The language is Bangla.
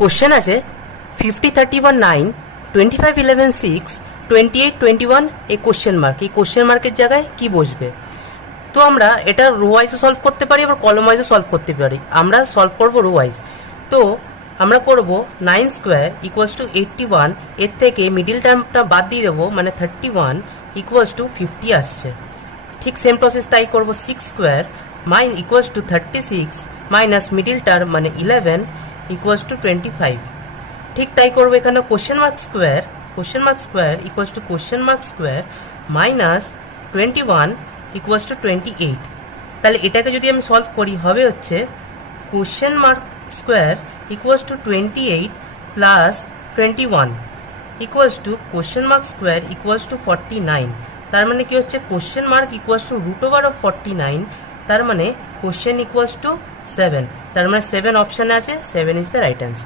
কোশ্চেন আছে 50 31 9 25 11 6 28 21 এই কোশ্চেন মার্ক, এই কোশ্চেন মার্কের জায়গায় কি বসবে? তো আমরা এটা রো ওয়াইজে সলভ করতে পারি, আবার কলম ওয়াইজে সলভ করতে পারি। আমরা সলভ করব রো ওয়াইজ। তো আমরা করব 9 স্কোয়ার ইকুয়ালস টু 81, এর থেকে মিডিল টার্মটা বাদ দিয়ে দেবো, মানে 31 ইকুয়ালস টু 50 আসছে। ঠিক সেম প্রসেস তাই করব। 6 স্কোয়ার মাইন equals to 36 minus middle term মানে 11 ইকুয়ালস টু 25। ঠিক তাই করবো এখানে। Question mark square equals to question mark square minus 21 equals to 28। তাহলে এটাকে যদি আমি সলভ করি হবে হচ্ছে question mark square equals to 28 plus 21 equals to question mark square equals to 49। তার মানে কি হচ্ছে question mark equals to root over of 49, তার মানে কোশ্চেন ইকুয়ালস টু 7। তার মানে 7 অপশানে আছে, 7 ইজ দ্য রাইট অ্যান্সার।